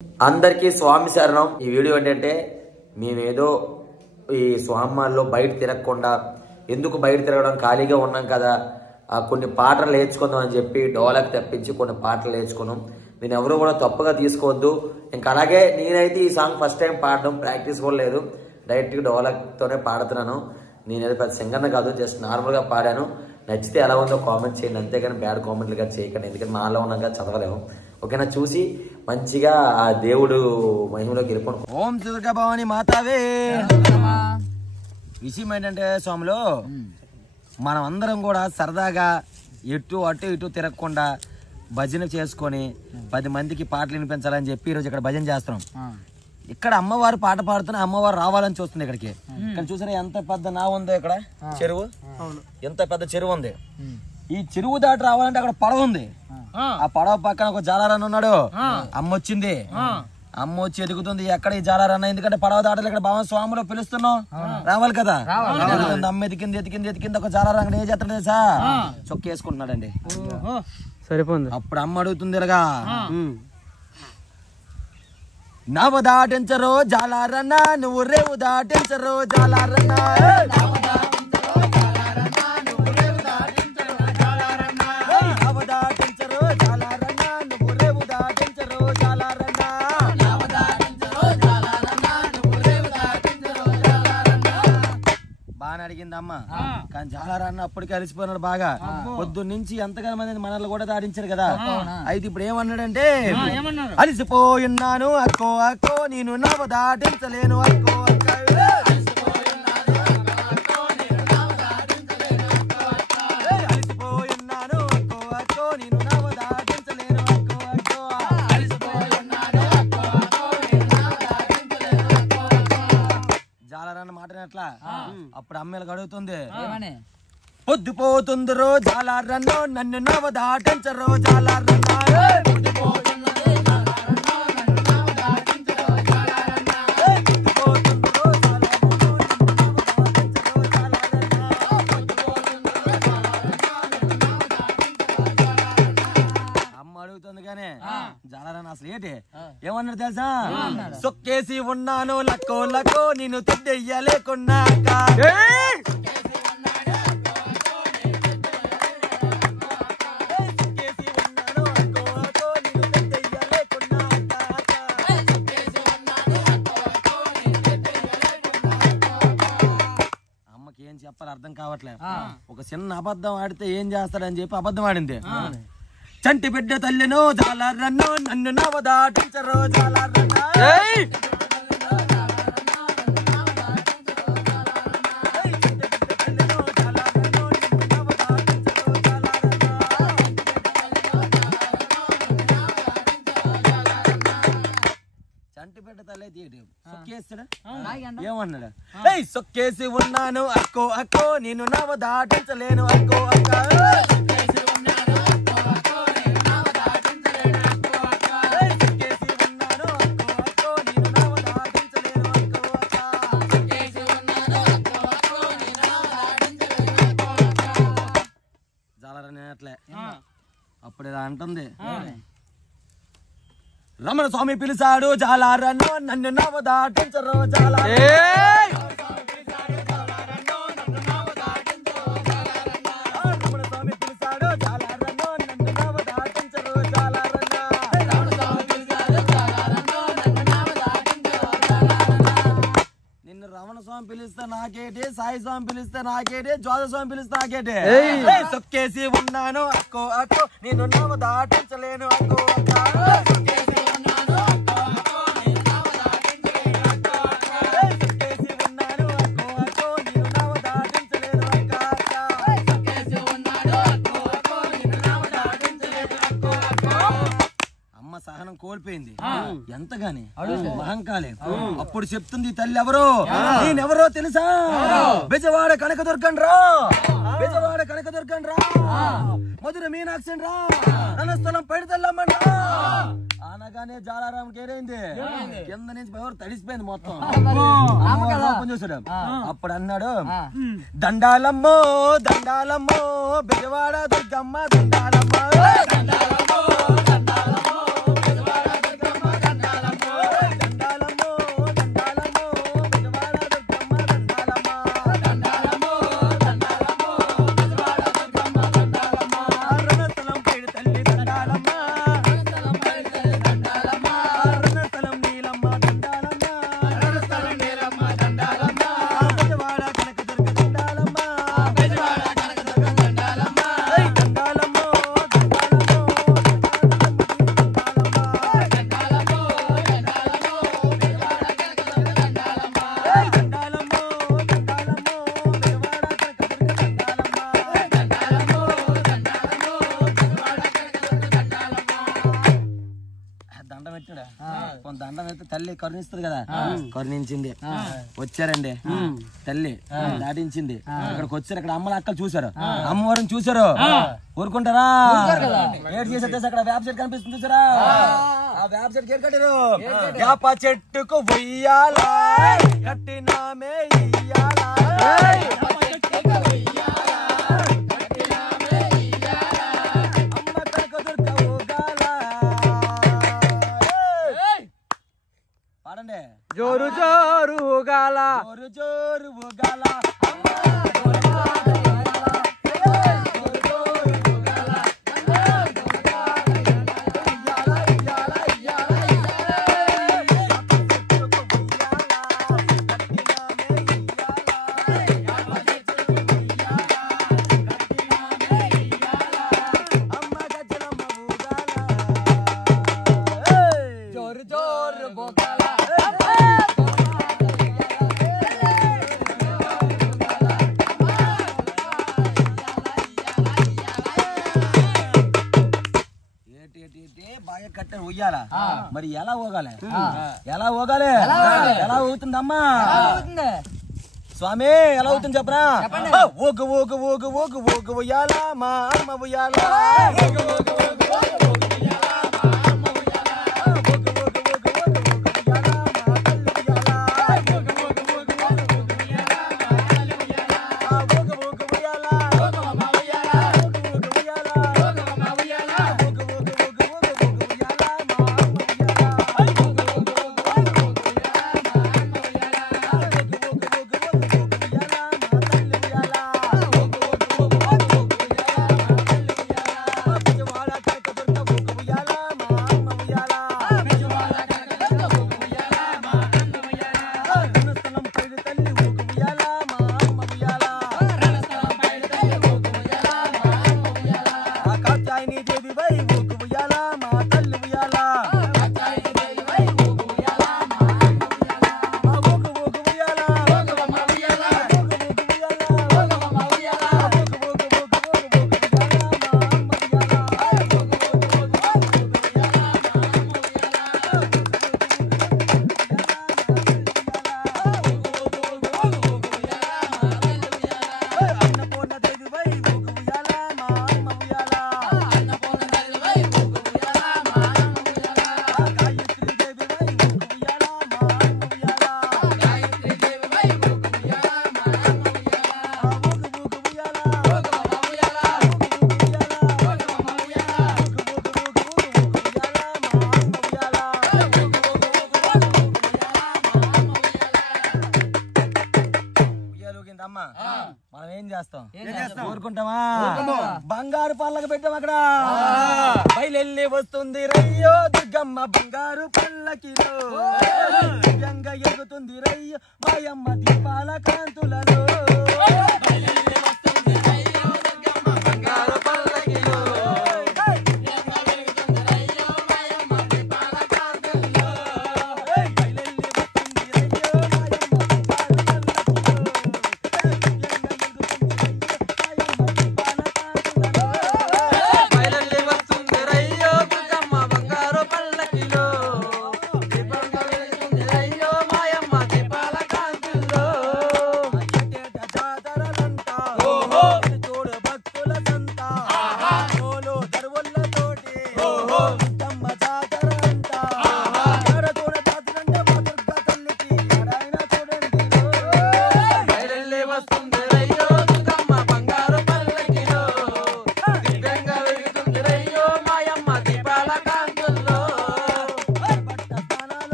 అందరికీ స్వామి శరణం. ఈ వీడియో ఏంటంటే మేమేదో ఈ స్వామాల్లో బయట తిరగకుండా, ఎందుకు బయట తిరగడం, ఖాళీగా ఉన్నాం కదా, కొన్ని పాటలు నేర్చుకుందాం అని చెప్పి డోలక్ తెప్పించి కొన్ని పాటలు నేర్చుకున్నాం. నేను ఎవరు కూడా తప్పుగా తీసుకోవద్దు. ఇంకా అలాగే నేనైతే ఈ సాంగ్ ఫస్ట్ టైం పాడడం, ప్రాక్టీస్ కూడా లేదు, డైరెక్ట్గా డోలక్తోనే పాడుతున్నాను. నేనేదో పెద్ద సింగర్ని కాదు, జస్ట్ నార్మల్గా పాడాను. నచ్చితే ఎలా ఉందో కామెంట్ చేయండి, అంతేగాని బ్యాడ్ కామెంట్లు కానీ చేయకండి, ఎందుకంటే మాలో ఉన్నాక చదవలేము. ఓకేనా? చూసి మంచిగా ఆ దేవుడు మహిమలోకి వెళ్ళిపోండి. ఓం దుర్గా భవాని మాతావే. విషయం ఏంటంటే స్వామిలో మనం అందరం కూడా సరదాగా ఎటు అటు ఇటు తిరగకుండా భజన చేసుకొని 10 మందికి పాటలు వినిపించాలని చెప్పి ఈరోజు ఇక్కడ భజన చేస్తున్నాం. ఇక్కడ అమ్మవారు పాట పాడుతున్న అమ్మవారు రావాలని చూస్తుంది ఇక్కడికి. ఇక్కడ చూసారా ఎంత పెద్ద నా ఉందో, ఇక్కడ చెరువు, ఎంత పెద్ద చెరువు ఉంది. ఈ చెరువు దాటి రావాలంటే అక్కడ పడవ ఉంది. ఆ పడవ పక్కన ఒక జాలారన్న ఉన్నాడు. అమ్మ వచ్చింది, అమ్మ వచ్చి ఎదుగుతుంది. ఎక్కడ ఈ జాలారన్న? ఎందుకంటే పడవ దాటలు ఇక్కడ భావం స్వామిలో పిలుస్తున్నాం, రావాలి కదా. అమ్మ ఎతికింది ఒక జాలారన్న ఏం చేస్తాడు తెలుసా? చొక్కేసుకుంటున్నాడండి, సరిపోయింది. అప్పుడు అమ్మ అడుగుతుంది ఇలాగా, నవ దాటించరో జాలారన్న, నువ్వు రేవు దాటించరో జాలారన్న. బాగా అడిగింది అమ్మ, కానీ జాలారన్న అప్పటికి అలిసిపోయినాడు బాగా. పొద్దున్నుంచి ఎంతగానో మంది మనల్ని కూడా దాడించారు కదా. అయితే ఇప్పుడు ఏమన్నాడంటే, అలిసిపోయిన్నాను అక్కో అక్కో, నేను నవ దాటించలేను అక్కో అక్క. అప్పుడు అమ్మాయిలకు అడుగుతుంది, పొద్దుపోతుందిరో జాలారన్నో, నన్ను నవ దాటించరో జాలారన్న. అమ్మ అడుగుతుంది కానీ జాలారన్న అసలు ఏంటి ఏమన్నాడు తెలుసా? సొక్కేసి ఉన్నాను లక్కో లక్కో, నేను తెద్దెయ్యలేకున్నాక. అమ్మకి ఏం చెప్పాలి అర్థం కావట్లేదు. ఒక చిన్న అబద్ధం ఆడితే ఏం చేస్తాడని చెప్పి అబద్ధం ఆడింది. చంటి బిడ్డ తల్లినో జాలారన్నో, నన్ను నవ దాటించరో జాలారన్న. చంటి బిడ్డ తల్లి తీయడు, సొక్కేస్తాడా? ఏమన్నాడు? సొక్కేసి ఉన్నాను అక్కో అక్కో, నేను నవ దాటించలేను అక్కో అక్క. అప్పుడు ఇలా అంటుంది, రమణ స్వామి పిలిచాడు జాలారన్నో, నన్ను నవ దాటించరో జాలారన్న. రమణ స్వామి పిలిస్తే నాకేటి, సాయి స్వామి పిలిస్తే నాకేటి, జ్వాల స్వామి పిలిస్తే నాకేటి. సొక్కేసి ఉన్నాను అక్కో అక్కో, నేను నవ దాటించలేను అక్కో అక్క. సహనం కోల్పోయింది ఎంతగాని, మహంకాళి. అప్పుడు చెప్తుంది తల్లి ఎవరో, నేనెవరో తెలుసా? బెజవాడ కనకదుర్గన్ రా, బెజవాడ కనకదుర్గన్ రా, మధుర మీనాక్షి రా, రణస్థలం పైడితల్లమ్మన్ రా అనగానే జాలారాంకి ఏరైంది, కింద నుంచి ఎవరు తడిసిపోయింది మొత్తం. చూసాడు. అప్పుడు అన్నాడు, దండాలమ్మో దండాలమ్మో, బెజవాడ దుర్గమ్మ దండాలమ్మ. దండం అయితే తల్లి కరుణిస్తుంది కదా, కరుణించింది. వచ్చారండి తల్లి దాటించింది. ఇక్కడికి వచ్చారు, అక్కడ అమ్మల అక్కలు చూసారు, అమ్మవారిని చూసారు, ఊరుకుంటారా? ఏడు చేసేది అక్కడ వేప చెట్టు కనిపిస్తుంది చూసారా, ఆ వేప చెట్టు ఏడు కట్టారు. వేప చెట్టుకు వెయ్యాలా కట్టినామే ఇయ్యాలా, పాడండి. జోరు జోరు ఊగాల, జోరు జోరు ఊగాల, బాగా కట్టారు ఉయ్యాలా. మరి ఎలా ఊగాలి, ఎలా ఊగాలి, ఎలా ఊగుతుందమ్మా స్వామి, ఎలా అవుతుంది చెప్పరా? ఊగు ఊగు ఊగు ఊగు ఊగు ఉయ్యాలా మా అమ్మ ఉయ్యాలా, మనం ఏం చేస్తాం, ఊరుకుంటామా? బంగారు పళ్ళకి పెట్టాం అక్కడ, బయలెల్లి వస్తుంది రయ్యో దుర్గమ్మ బంగారు పల్లకిలో, దివ్యంగా ఎగుతుంది రయ్యో మాయమ్మ దీపాల కాంతులలో,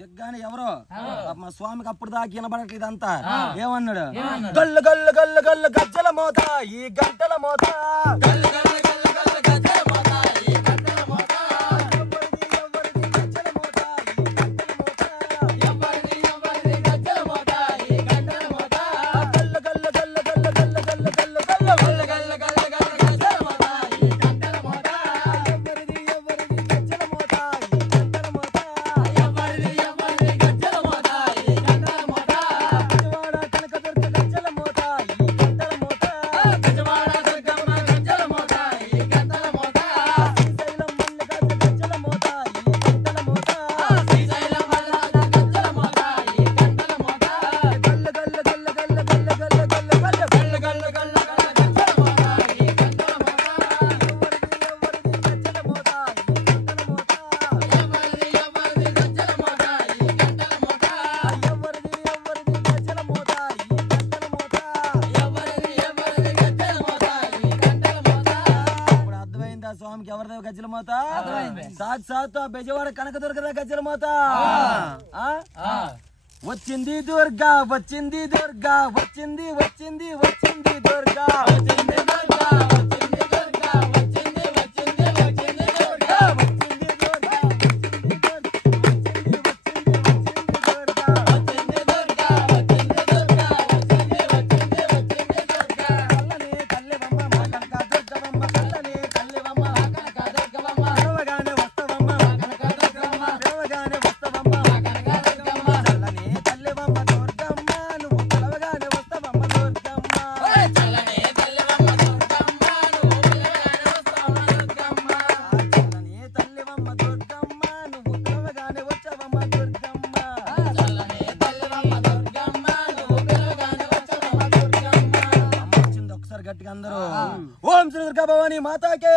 దిగ్గానే ఎవరో మా స్వామికి అప్పుడు దాకా వినబడట్లేదు అంతా. ఏమన్నాడు? గల్లు గల్లు గల్లు గల్లు గజ్జల మోత ఈ గంటల మోత, ఎవరిది గజ్జల మోత సాతో బెజవాడ కనకదుర్గ గజ్జల మోత వచ్చింది దుర్గా వచ్చింది దుర్గా వచ్చింది వచ్చింది వచ్చింది దుర్గా వచ్చింది దుర్గా వచ్చింది దుర్గా వచ్చింది వచ్చింది వచ్చింది దుర్గా వచ్చింది దుర్గా వచ్చింది దుర్గా వచ్చింది దుర్గా వచ్చింది వచ్చింది వచ్చింది దుర్గా కల్లనే కల్లెవమ్మ మా కనక దుర్గవమ్మ కల్లనే కల్లెవమ్మ మా కనక దుర్గవమ్మ దేవగానే వస్తవమ్మ మా కనక దుర్గవమ్మ దేవగానే వస్తవమ్మ మా కనక దుర్గమ్మ కల్లనే కల్లెవమ్మ దుర్గమ్మ నువ్వు కలవగానే వస్తవమ్మ దుర్గమ్మ కల్లనే కల్లెవమ్మ దుర్గమ్మ నువ్వు కలవగానే వస్తవమ్మ దుర్గమ్మ కల్లనే కల్లెవమ్మ దుర్గమ్మ నువ్వు కలవగానే వచ్చవమ్మ దుర్గమ్మ కల్లనే కల్లెవమ్మ దుర్గమ్మ నువ్వు కలవగానే వచ్చవమ్మ దుర్గమ్మ అమ్మ వచ్చింది ఒకసారి గట్టిగా అందరూ ఓం శ్రీ దుర్గా భవాని మాతాకే